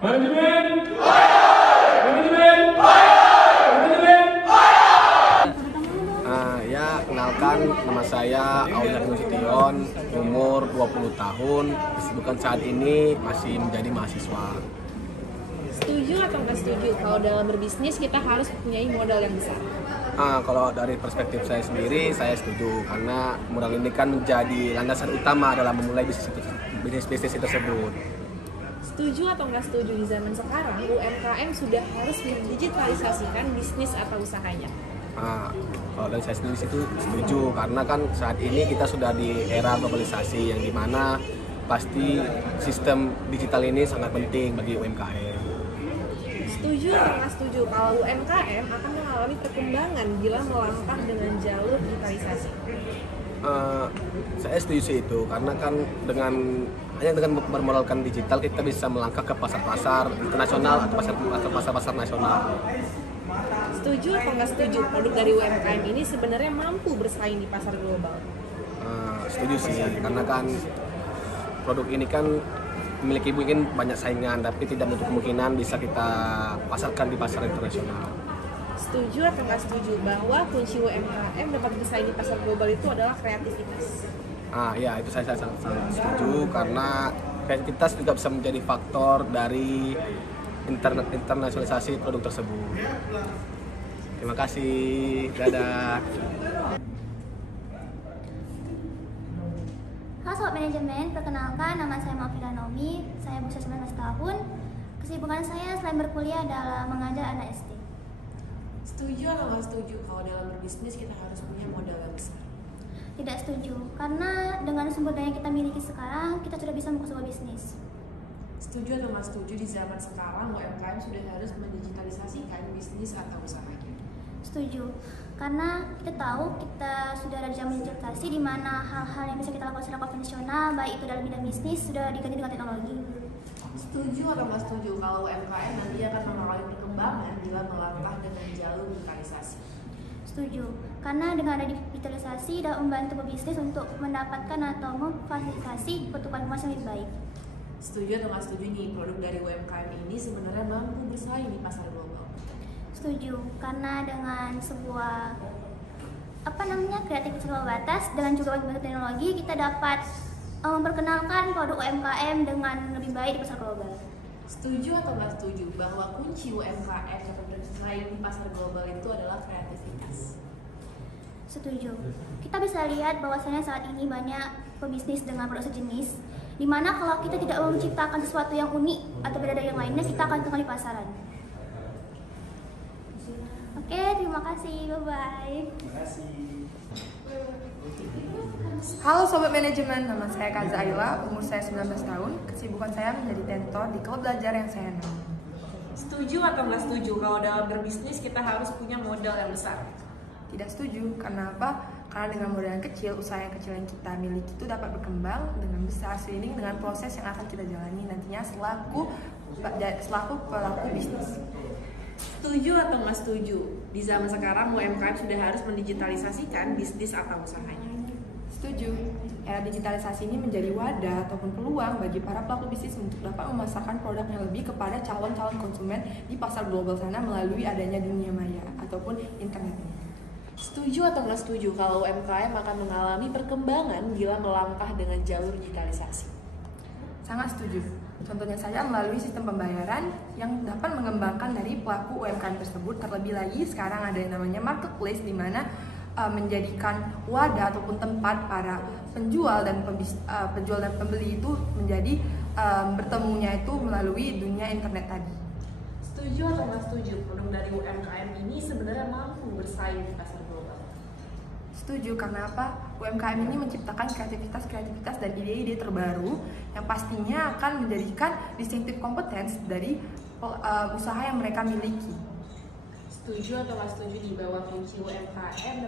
Manajemen, manajemen, manajemen. Ya, kenalkan, nama saya Aulia Nasution, umur 20 tahun, kesibukan saat ini masih menjadi mahasiswa. Setuju atau nggak setuju kalau dalam berbisnis kita harus mempunyai modal yang besar? Kalau dari perspektif saya sendiri, saya setuju karena modal ini kan menjadi landasan utama dalam memulai bisnis tersebut. Setuju atau nggak setuju di zaman sekarang UMKM sudah harus mendigitalisasikan bisnis atau usahanya? Kalau dari saya sendiri itu setuju karena kan saat ini kita sudah di era globalisasi yang dimana pasti sistem digital ini sangat penting bagi UMKM. Setuju atau nggak setuju kalau UMKM akan mengalami perkembangan bila melangkah dengan jalur digitalisasi? Saya setuju sih itu karena kan hanya dengan bermodalkan digital kita bisa melangkah ke pasar-pasar internasional atau pasar-pasar nasional. Setuju atau nggak setuju produk dari UMKM ini sebenarnya mampu bersaing di pasar global? Setuju sih karena kan produk ini kan memiliki mungkin banyak saingan tapi tidak menutup kemungkinan bisa kita pasarkan di pasar internasional. Setuju atau nggak setuju bahwa kunci UMKM dapat bersaing di pasar global itu adalah kreativitas? Ya itu saya sangat setuju karena kreativitas juga bisa menjadi faktor dari internasionalisasi produk tersebut. Terima kasih, dadah. Halo Sobat Manajemen, perkenalkan nama saya Mafida Nomi, saya berusia 19 tahun. Kesibukan saya selain berkuliah adalah mengajar anak SD. Setuju atau nggak setuju kalau dalam berbisnis kita harus punya modal yang besar? Tidak setuju, karena dengan sumber daya yang kita miliki sekarang, kita sudah bisa membuka sebuah bisnis. Setuju atau nggak setuju di zaman sekarang UMKM sudah harus mendigitalisasikan bisnis atau usahanya? Setuju, karena kita tahu kita sudah ada di zaman digitalisasi di mana hal-hal yang bisa kita lakukan secara konvensional, baik itu dalam bidang bisnis, sudah diganti dengan teknologi. Setuju atau nggak setuju kalau UMKM nanti akan mengalami perkembangan bila melangkah dengan jalur digitalisasi? Setuju, karena dengan ada digitalisasi dapat membantu pebisnis untuk mendapatkan atau memfasilitasi pertukaran informasi yang lebih baik. Setuju atau nggak setuju nih produk dari UMKM ini sebenarnya mampu bersaing di pasar global? Setuju, karena dengan sebuah kreativitas tanpa batas dengan juga bantu teknologi kita dapat memperkenalkan produk UMKM dengan lebih baik di pasar global. Setuju atau nggak setuju bahwa kunci UMKM dapat bersaing di pasar global itu adalah kreativitas? Setuju. Kita bisa lihat bahwasanya saat ini banyak pebisnis dengan produk sejenis, di mana kalau kita tidak menciptakan sesuatu yang unik atau berbeda dari yang lainnya, kita akan ketinggalan di pasaran. Oke, terima kasih. Bye-bye. Terima kasih. Halo Sobat Manajemen, nama saya Kaza Ayla, umur saya 19 tahun. Kesibukan saya menjadi tentor di klub belajar yang saya naungi. Setuju atau nggak setuju kalau dalam berbisnis kita harus punya modal yang besar? Tidak setuju, karena apa? Karena dengan modal yang kecil, usaha yang kecil yang kita miliki itu dapat berkembang dengan besar seiring dengan proses yang akan kita jalani nantinya selaku pelaku bisnis. Setuju atau nggak setuju? Di zaman sekarang UMKM sudah harus mendigitalisasikan bisnis atau usahanya? Setuju. Era digitalisasi ini menjadi wadah ataupun peluang bagi para pelaku bisnis untuk dapat memasarkan produk yang lebih kepada calon-calon konsumen di pasar global sana melalui adanya dunia maya ataupun internet. Setuju atau nggak setuju kalau UMKM akan mengalami perkembangan bila melangkah dengan jalur digitalisasi? Sangat setuju. Contohnya saja melalui sistem pembayaran yang dapat mengembangkan dari pelaku UMKM tersebut. Terlebih lagi sekarang ada yang namanya marketplace, di mana menjadikan wadah ataupun tempat para penjual dan pembeli itu menjadi bertemunya itu melalui dunia internet tadi. Setuju atau nggak setuju produk dari UMKM ini sebenarnya mampu bersaing di pasar global? Setuju, karena apa? UMKM ini menciptakan kreativitas dan ide-ide terbaru yang pastinya akan menjadikan distinctive competence dari usaha yang mereka miliki. Setuju atau nggak setuju di bahwa kunci UMKM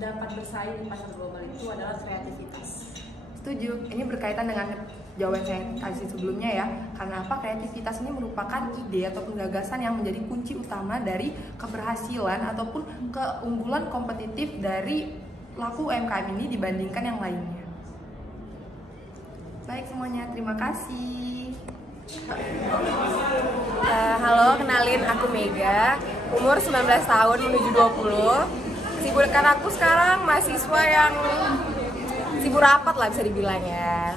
dapat bersaing di pasar global itu adalah kreativitas? Setuju, ini berkaitan dengan jawaban saya kasih sebelumnya ya. Karena apa? Kreativitas ini merupakan ide ataupun gagasan yang menjadi kunci utama dari keberhasilan ataupun keunggulan kompetitif dari pelaku UMKM ini dibandingkan yang lainnya. Baik semuanya, terima kasih. Halo, kenalin aku Mega, umur 19 tahun menuju 20. Kesibukan aku sekarang mahasiswa yang sibuk rapat lah bisa dibilang ya.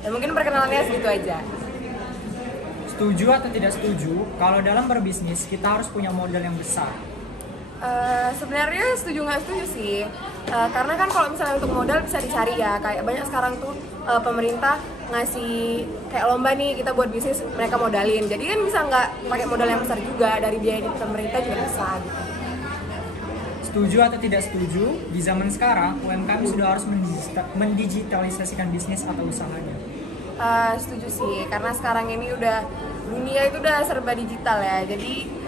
Dan mungkin perkenalannya segitu aja. Setuju atau tidak setuju, kalau dalam berbisnis kita harus punya modal yang besar? Sebenarnya setuju nggak setuju sih, karena kan kalau misalnya untuk modal bisa dicari ya, kayak banyak sekarang tuh pemerintah ngasih kayak lomba nih, kita buat bisnis mereka modalin, jadi kan bisa nggak pakai modal yang besar juga, dari biaya pemerintah juga bisa gitu. Setuju atau tidak setuju, di zaman sekarang UMKM sudah harus mendigitalisasikan bisnis atau usahanya? Setuju sih, karena sekarang ini udah dunia itu udah serba digital ya, jadi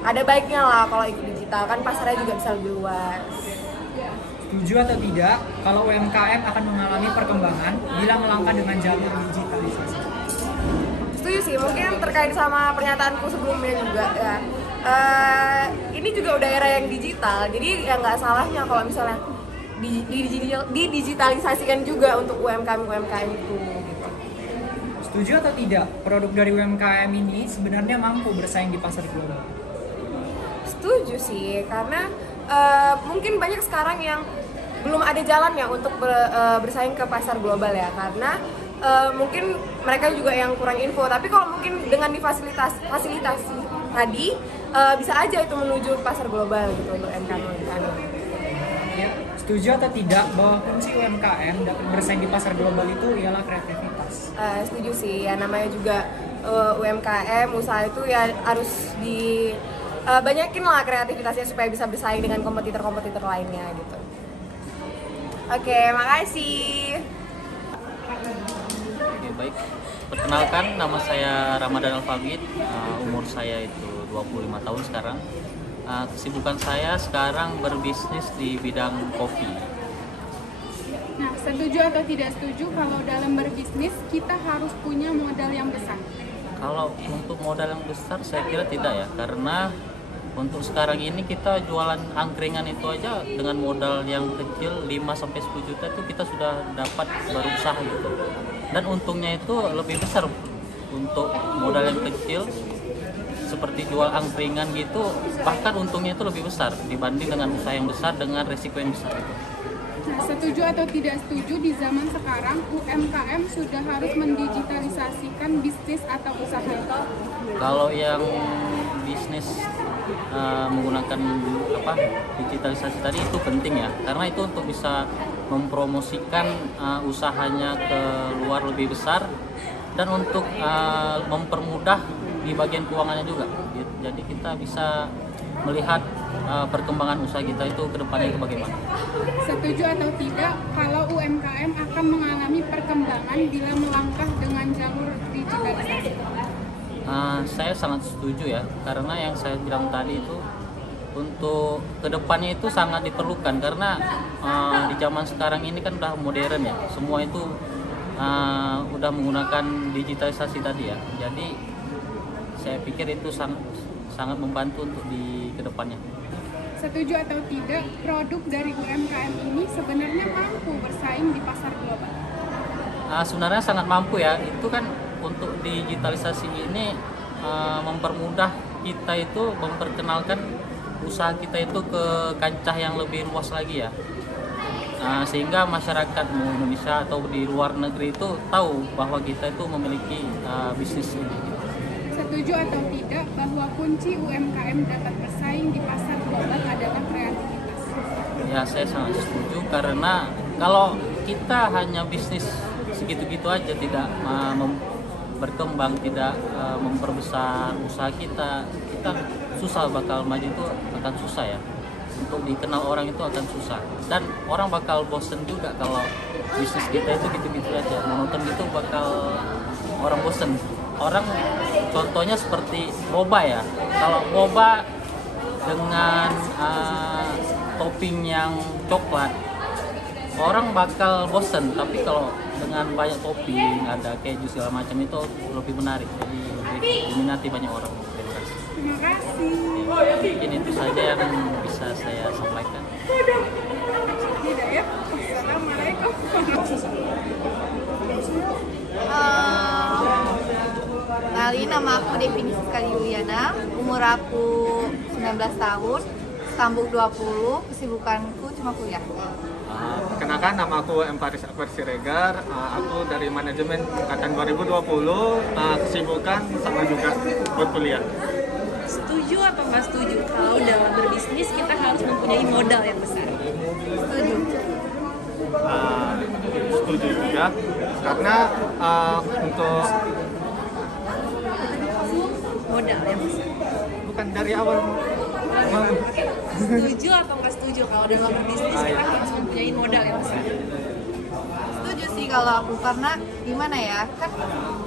ada baiknya lah kalau ikut digital, kan pasarnya juga bisa lebih luas. Setuju atau tidak, kalau UMKM akan mengalami perkembangan bila melangkah dengan jalur digitalisasi? Setuju sih, mungkin terkait sama pernyataanku sebelumnya juga ya. Ini juga udah era yang digital, jadi ya nggak salahnya kalau misalnya digitalisasikan juga untuk UMKM itu. Gitu. Setuju atau tidak, produk dari UMKM ini sebenarnya mampu bersaing di pasar global? Setuju sih, karena mungkin banyak sekarang yang belum ada jalannya untuk bersaing ke pasar global ya, karena mungkin mereka juga yang kurang info. Tapi kalau mungkin dengan difasilitasi tadi bisa aja itu menuju pasar global gitu untuk UMKM. Ya, setuju atau tidak bahwa kunci UMKM dapat bersaing di pasar global itu ialah kreativitas? Setuju sih, ya namanya juga UMKM, usaha itu ya harus banyakin lah kreativitasnya supaya bisa bersaing dengan kompetitor-kompetitor lainnya gitu. Oke, makasih. Oke, baik. Perkenalkan, nama saya Ramadan Alfabit, umur saya itu 25 tahun sekarang. Kesibukan saya sekarang berbisnis di bidang kopi. Nah, setuju atau tidak setuju kalau dalam berbisnis kita harus punya modal yang besar? Kalau untuk modal yang besar saya kira tidak ya, karena untuk sekarang ini kita jualan angkringan itu aja dengan modal yang kecil 5-10 juta itu kita sudah dapat berusaha gitu. Dan untungnya itu lebih besar untuk modal yang kecil seperti jual angkringan gitu, bahkan untungnya itu lebih besar dibanding dengan usaha yang besar dengan resiko yang besar itu. Nah, setuju atau tidak setuju di zaman sekarang UMKM sudah harus mendigitalisasikan bisnis atau usaha? Kalau yang bisnis menggunakan digitalisasi tadi itu penting ya, karena itu untuk bisa mempromosikan usahanya ke luar lebih besar dan untuk mempermudah di bagian keuangannya juga. Jadi kita bisa melihat perkembangan usaha kita itu ke depannya itu bagaimana. Setuju atau tidak kalau UMKM akan mengalami perkembangan bila melangkah dengan jalur digitalisasi? Saya sangat setuju ya, karena yang saya bilang tadi itu untuk kedepannya itu sangat diperlukan, karena di zaman sekarang ini kan udah modern ya, semua itu udah menggunakan digitalisasi tadi ya, jadi saya pikir itu sangat membantu untuk di kedepannya. Setuju atau tidak produk dari UMKM ini sebenarnya mampu bersaing di pasar global? Sebenarnya sangat mampu ya, itu kan untuk digitalisasi ini mempermudah kita itu memperkenalkan usaha kita itu ke kancah yang lebih luas lagi ya, sehingga masyarakat Indonesia atau di luar negeri itu tahu bahwa kita itu memiliki bisnis ini. Setuju atau tidak bahwa kunci UMKM dapat bersaing di pasar global adalah kreativitas? Ya, saya sangat setuju, karena kalau kita hanya bisnis segitu-gitu aja, tidak berkembang, tidak memperbesar usaha kita susah, bakal maju itu akan susah ya. Untuk dikenal orang itu akan susah, dan orang bakal bosen juga kalau bisnis kita itu gitu-gitu aja, monoton gitu, bakal orang bosen. Orang contohnya seperti boba ya, kalau boba dengan topping yang coklat orang bakal bosen, tapi kalau dengan banyak topping, ada keju segala macam itu lebih menarik, jadi lebih diminati banyak orang. Terima kasih. Mungkin itu saja yang bisa saya sampaikan. Tidak ya. Assalamualaikum. Perkenalkan, nama aku Devi Siska Yuliana, umur aku 19 tahun, Stambuk 20, kesibukanku cuma kuliah. Perkenalkan, nama aku M. Faris Akbar Siregar, aku dari manajemen angkatan 2020, kesibukan sama juga buat kuliah. Setuju atau nggak setuju kalau dalam berbisnis kita harus mempunyai modal yang besar? Setuju. Setuju juga, karena untuk Modal yang besar. bukan dari awal Setuju atau nggak setuju kalau dalam berbisnis kita harus mempunyai modal yang besar? Setuju sih kalau aku, karena gimana ya, kan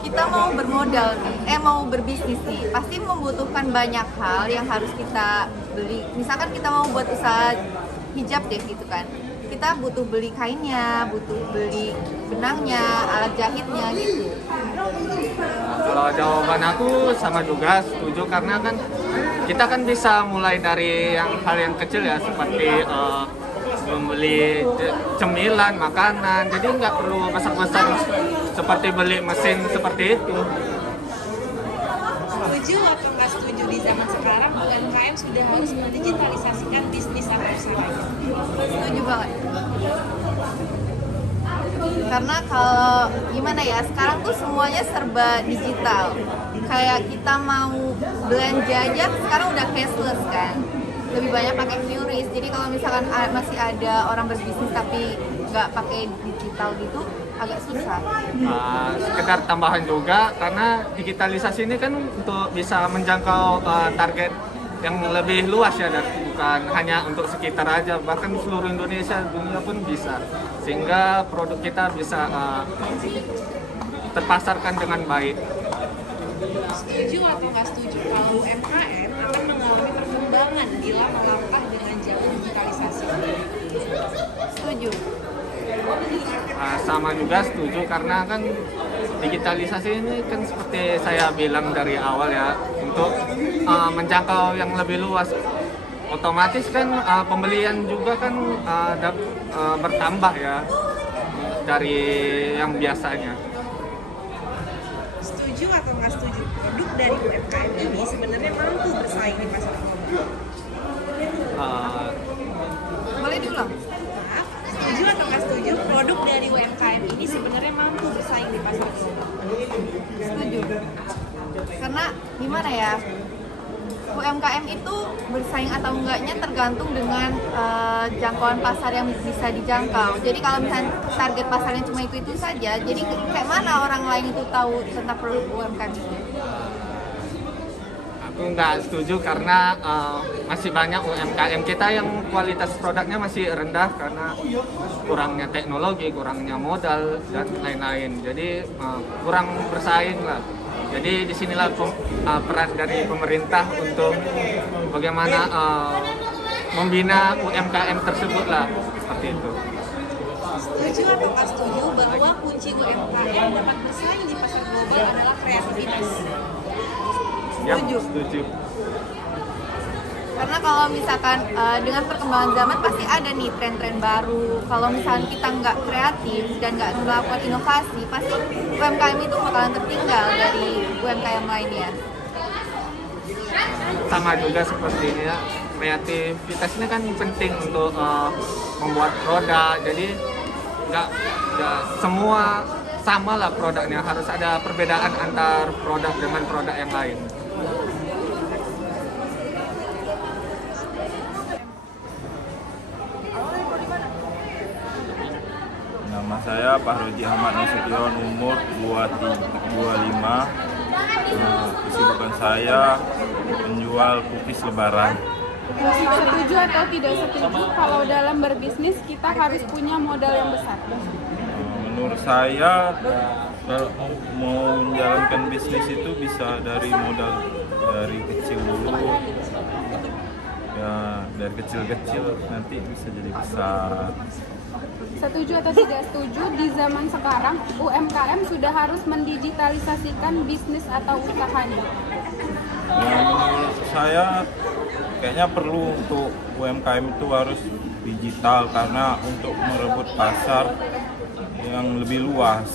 kita mau bermodal nih, mau berbisnis nih, pasti membutuhkan banyak hal yang harus kita beli. Misalkan kita mau buat usaha hijab deh gitu kan, kita butuh beli kainnya, butuh beli benangnya, alat jahitnya gitu. Kalau jawaban aku sama juga setuju, karena kan kita kan bisa mulai dari hal yang kecil ya, seperti membeli cemilan, makanan, jadi nggak perlu besar-besar seperti beli mesin seperti itu. Setuju atau nggak setuju di zaman sekarang UMKM sudah harus mendigitalisasikan bisnis atau usahanya? Setuju banget. Karena kalau gimana ya, sekarang tuh semuanya serba digital. Kayak kita mau belanja aja sekarang udah cashless kan, lebih banyak pakai QRIS. Jadi kalau misalkan masih ada orang berbisnis tapi nggak pakai digital gitu, agak susah. Sekedar tambahan juga, karena digitalisasi ini kan untuk bisa menjangkau target yang lebih luas ya, dan bukan hanya untuk sekitar aja, bahkan seluruh Indonesia, dunia pun bisa, sehingga produk kita bisa terpasarkan dengan baik. Setuju atau nggak setuju kalau UMKM akan mengalami perkembangan bila melangkah dengan jalur digitalisasi? Setuju. Sama juga setuju, karena kan digitalisasi ini kan seperti saya bilang dari awal ya, untuk menjangkau yang lebih luas. Otomatis kan pembelian juga kan bertambah ya dari yang biasanya. Setuju atau nggak setuju produk dari UMKM ini sebenarnya mampu bersaing di pasar global? Boleh diulang? Setuju atau nggak setuju produk dari UMKM ini sebenarnya mampu bersaing di pasar global? Setuju. Karena gimana ya, UMKM itu bersaing atau enggaknya tergantung dengan jangkauan pasar yang bisa dijangkau. Jadi kalau misalnya target pasarnya cuma itu saja, jadi kayak mana orang lain itu tahu tentang produk UMKM itu? Aku nggak setuju, karena masih banyak UMKM kita yang kualitas produknya masih rendah karena kurangnya teknologi, kurangnya modal, dan lain-lain. Jadi kurang bersaing lah. Jadi disinilah peran dari pemerintah untuk bagaimana membina UMKM tersebut lah, seperti itu. Setuju atau nggak setuju bahwa kunci UMKM dapat bersaing di pasar global adalah kreativitas? Ya, setuju. Karena kalau misalkan dengan perkembangan zaman pasti ada nih tren-tren baru. Kalau misalkan kita nggak kreatif dan nggak melakukan inovasi, pasti UMKM itu bakalan tertinggal dari UMKM lainnya. Sama juga seperti ini ya, kreativitas ini kan penting untuk membuat produk. Jadi nggak semua sama lah produknya, harus ada perbedaan antar produk dengan produk yang lain. Nama saya Pak Roji Ahmad Nasution, umur 25. Kesibukan saya menjual cookies lebaran. Setuju atau tidak setuju kalau dalam berbisnis kita harus punya modal yang besar? Menurut saya, kalau mau menjalankan bisnis itu bisa dari modal dari kecil dulu. Ya, dari kecil-kecil nanti bisa jadi besar. Setuju atau tidak setuju di zaman sekarang UMKM sudah harus mendigitalisasikan bisnis atau usahanya? Ya, menurut saya kayaknya perlu untuk UMKM itu harus digital, karena untuk merebut pasar yang lebih luas.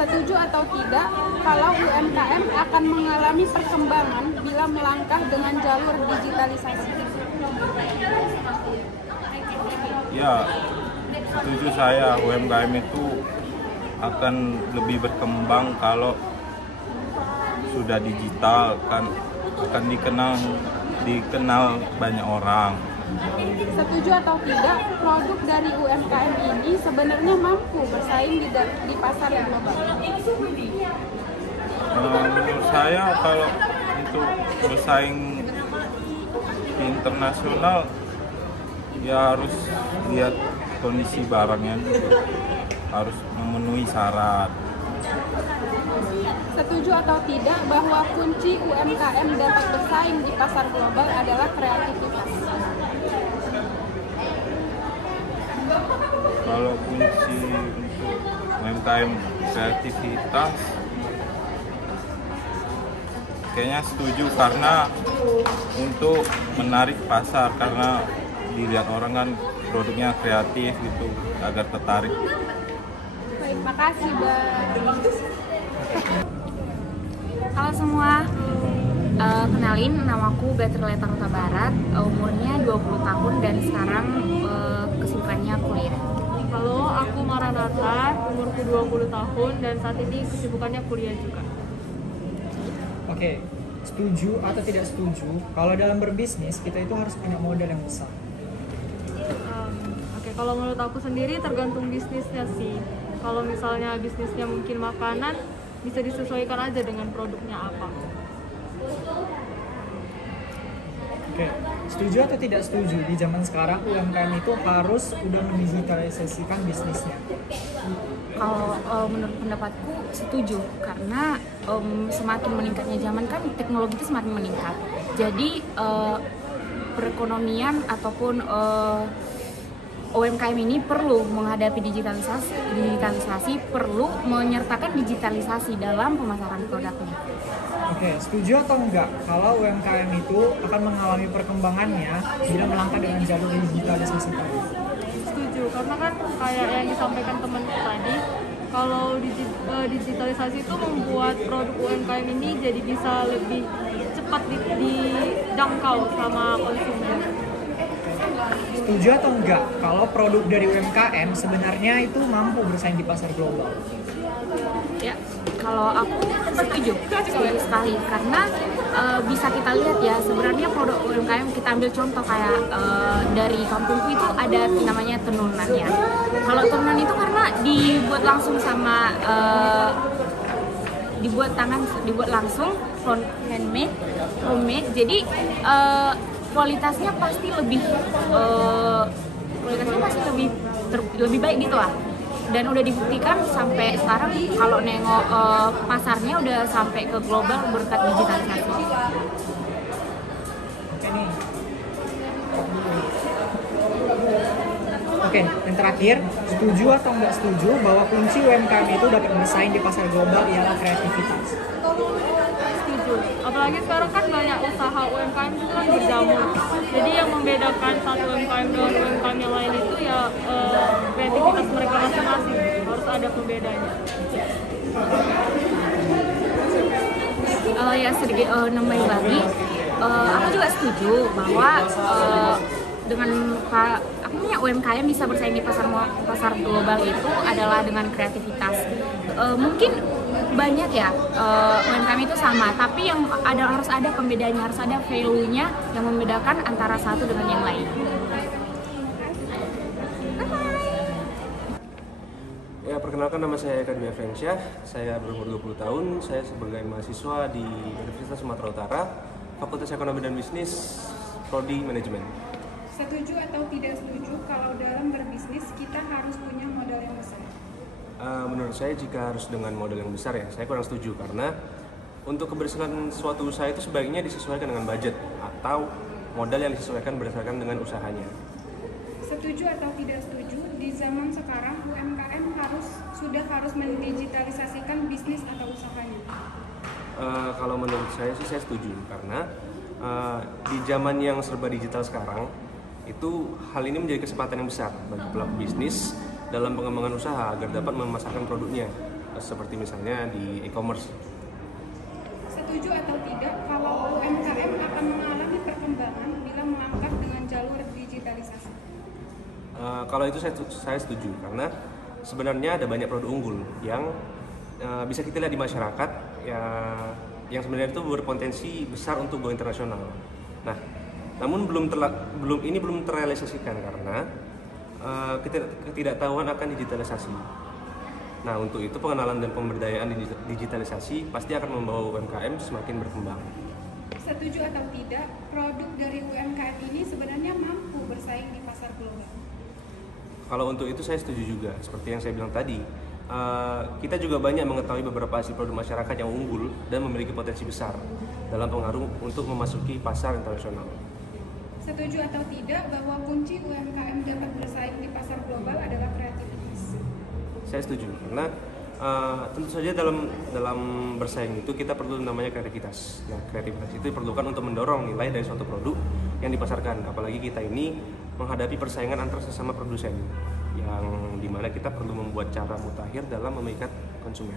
Setuju atau tidak kalau UMKM akan mengalami perkembangan bila melangkah dengan jalur digitalisasi? Ya, setuju saya. UMKM itu akan lebih berkembang kalau sudah digital, akan dikenal banyak orang. Setuju atau tidak produk dari UMKM ini sebenarnya mampu bersaing di pasar global? Menurut saya kalau untuk bersaing di internasional ya harus lihat kondisi barangnya dulu, harus memenuhi syarat. Setuju atau tidak bahwa kunci UMKM dapat bersaing di pasar global adalah kreativitas? Kalau kunci untuk UMKM kreativitas, kayaknya setuju, karena untuk menarik pasar, karena dilihat orang kan produknya kreatif gitu, agar tertarik. Baik, makasih Bang. Halo semua, kenalin, namaku Beatrice Huta Barat, umurnya 20 tahun dan sekarang kesibukannya kuliah. Halo, aku Maranatha, umurku 20 tahun dan saat ini kesibukannya kuliah juga. Oke, setuju atau tidak setuju kalau dalam berbisnis kita itu harus punya modal yang besar? Oke, kalau menurut aku sendiri tergantung bisnisnya sih. Kalau misalnya bisnisnya mungkin makanan, bisa disesuaikan aja dengan produknya apa. Oke, setuju atau tidak setuju di zaman sekarang UMKM itu harus udah mendigitalisasikan bisnisnya? Kalau menurut pendapatku setuju, karena semakin meningkatnya zaman kan teknologi itu semakin meningkat. Jadi perekonomian ataupun UMKM ini perlu menghadapi digitalisasi, perlu menyertakan digitalisasi dalam pemasaran produknya. Oke, setuju atau enggak kalau UMKM itu akan mengalami perkembangannya bila melangkah dengan jalur digitalisasi tadi? Setuju, karena kan kayak yang disampaikan teman tadi, kalau digitalisasi itu membuat produk UMKM ini jadi bisa lebih cepat dijangkau sama konsumen. Setuju atau enggak kalau produk dari UMKM sebenarnya itu mampu bersaing di pasar global? Ya, kalau aku setuju sekali, karena bisa kita lihat ya, sebenarnya produk UMKM, kita ambil contoh kayak dari kampungku itu ada namanya tenunannya. Kalau tenunan itu karena dibuat langsung sama dibuat langsung homemade, jadi kualitasnya pasti lebih baik gitu lah. Dan udah dibuktikan sampai sekarang kalau nengok pasarnya udah sampai ke global berkat digitalisasi. Oke, yang terakhir, setuju atau nggak setuju bahwa kunci UMKM itu dapat bersaing di pasar global ialah kreativitas? Setuju. Apalagi sekarang kan banyak usaha UMKM itu kan berjamur. Jadi yang membedakan satu UMKM dengan UMKM yang lain itu ya kreativitas mereka masing-masing. Harus ada pembedanya. Ya sedikit nambahin lagi, aku juga setuju bahwa dengan aku punya UMKM bisa bersaing di pasar global itu adalah dengan kreativitas. Mungkin banyak ya UMKM itu sama, tapi yang harus ada pembedanya, harus ada value-nya yang membedakan antara satu dengan yang lain. Ya, perkenalkan, nama saya Eka Dwi Afrensyah, saya berumur 20 tahun, saya sebagai mahasiswa di Universitas Sumatera Utara, Fakultas Ekonomi dan Bisnis, Prodi Manajemen. Setuju atau tidak setuju kalau dalam berbisnis kita harus punya modal yang besar? Menurut saya jika harus dengan modal yang besar ya, saya kurang setuju, karena untuk keberhasilan suatu usaha itu sebaiknya disesuaikan dengan budget atau modal yang disesuaikan berdasarkan dengan usahanya. Setuju atau tidak setuju di zaman sekarang UMKM sudah harus mendigitalisasikan bisnis atau usahanya? Kalau menurut saya sih saya setuju, karena di zaman yang serba digital sekarang itu hal ini menjadi kesempatan yang besar bagi pelaku bisnis dalam pengembangan usaha agar dapat memasarkan produknya. seperti misalnya di e-commerce. Setuju atau tidak kalau UMKM akan mengalami perkembangan bila melangkah dengan jalur digitalisasi? Kalau itu saya setuju, karena sebenarnya ada banyak produk unggul yang bisa kita lihat di masyarakat yang sebenarnya itu berpotensi besar untuk go internasional. Nah, namun belum terrealisasikan karena ketidaktahuan akan digitalisasi. Nah, untuk itu pengenalan dan pemberdayaan digitalisasi pasti akan membawa UMKM semakin berkembang. Setuju atau tidak, produk dari UMKM ini sebenarnya mampu bersaing di pasar global? Kalau untuk itu saya setuju juga, seperti yang saya bilang tadi. Kita juga banyak mengetahui beberapa hasil produk masyarakat yang unggul dan memiliki potensi besar dalam pengaruh untuk memasuki pasar internasional. Setuju atau tidak bahwa kunci UMKM dapat bersaing di pasar global adalah kreativitas? Saya setuju, karena tentu saja dalam bersaing itu kita perlu namanya kreativitas. Nah, kreativitas itu diperlukan untuk mendorong nilai dari suatu produk yang dipasarkan. Apalagi kita ini menghadapi persaingan antar sesama produsen, yang dimana kita perlu membuat cara mutakhir dalam memikat konsumen.